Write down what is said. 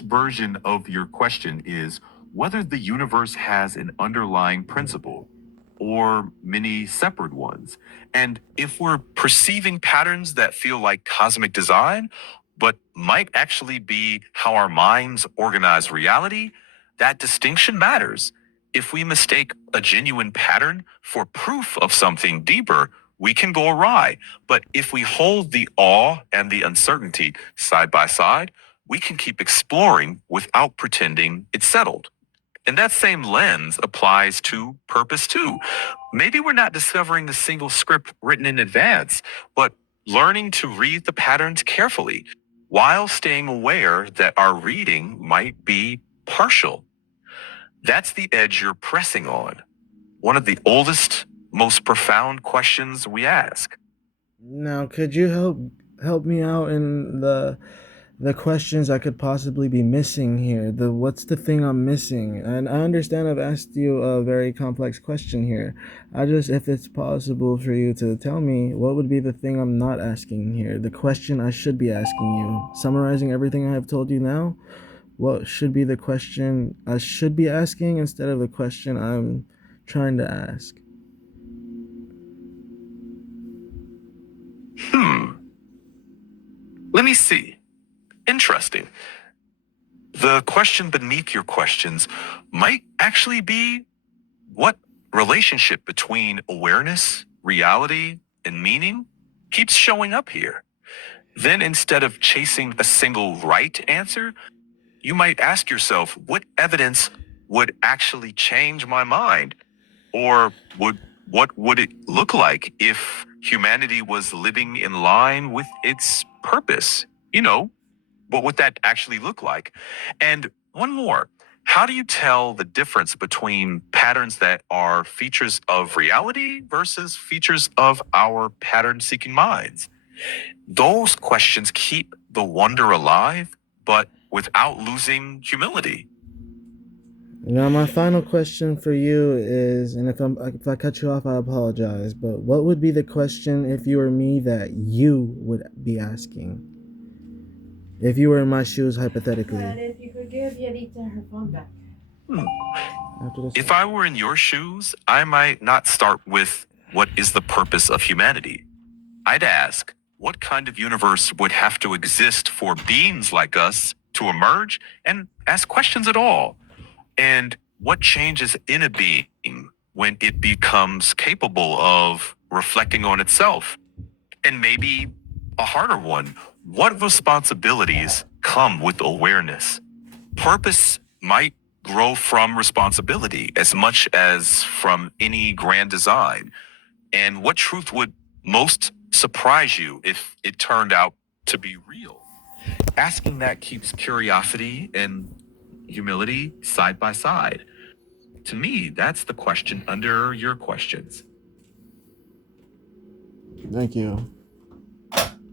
version of your question is whether the universe has an underlying principle or many separate ones. And if we're perceiving patterns that feel like cosmic design, but might actually be how our minds organize reality, that distinction matters. If we mistake a genuine pattern for proof of something deeper, we can go awry. But if we hold the awe and the uncertainty side by side, we can keep exploring without pretending it's settled. And that same lens applies to purpose too. Maybe we're not discovering the single script written in advance, but learning to read the patterns carefully while staying aware that our reading might be partial. That's the edge you're pressing on. One of the oldest, most profound questions we ask. Now, could you help me out in the questions I could possibly be missing here? The what's the thing I'm missing? And I understand I've asked you a very complex question here. I just, if it's possible for you to tell me what would be the thing I'm not asking here, the question I should be asking you. Summarizing everything I have told you now, what should be the question I should be asking instead of the question I'm trying to ask? Let me see. Interesting. The question beneath your questions might actually be what relationship between awareness, reality, and meaning keeps showing up here. Then instead of chasing a single right answer, you might ask yourself, what evidence would actually change my mind? Or what would it look like if humanity was living in line with its purpose? You know, what would that actually look like? And one more. How do you tell the difference between patterns that are features of reality versus features of our pattern seeking minds? Those questions keep the wonder alive, but without losing humility. Now, my final question for you is, and if I cut you off, I apologize. But what would be the question if you were me that you would be asking? If you were in my shoes, hypothetically. If you could give Yelita her phone back. If I were in your shoes, I might not start with what is the purpose of humanity. I'd ask, what kind of universe would have to exist for beings like us to emerge and ask questions at all? And what changes in a being when it becomes capable of reflecting on itself? And maybe a harder one, what responsibilities come with awareness? Purpose might grow from responsibility as much as from any grand design. And what truth would most surprise you if it turned out to be real? Asking that keeps curiosity and humility side by side. To me, that's the question under your questions. Thank you.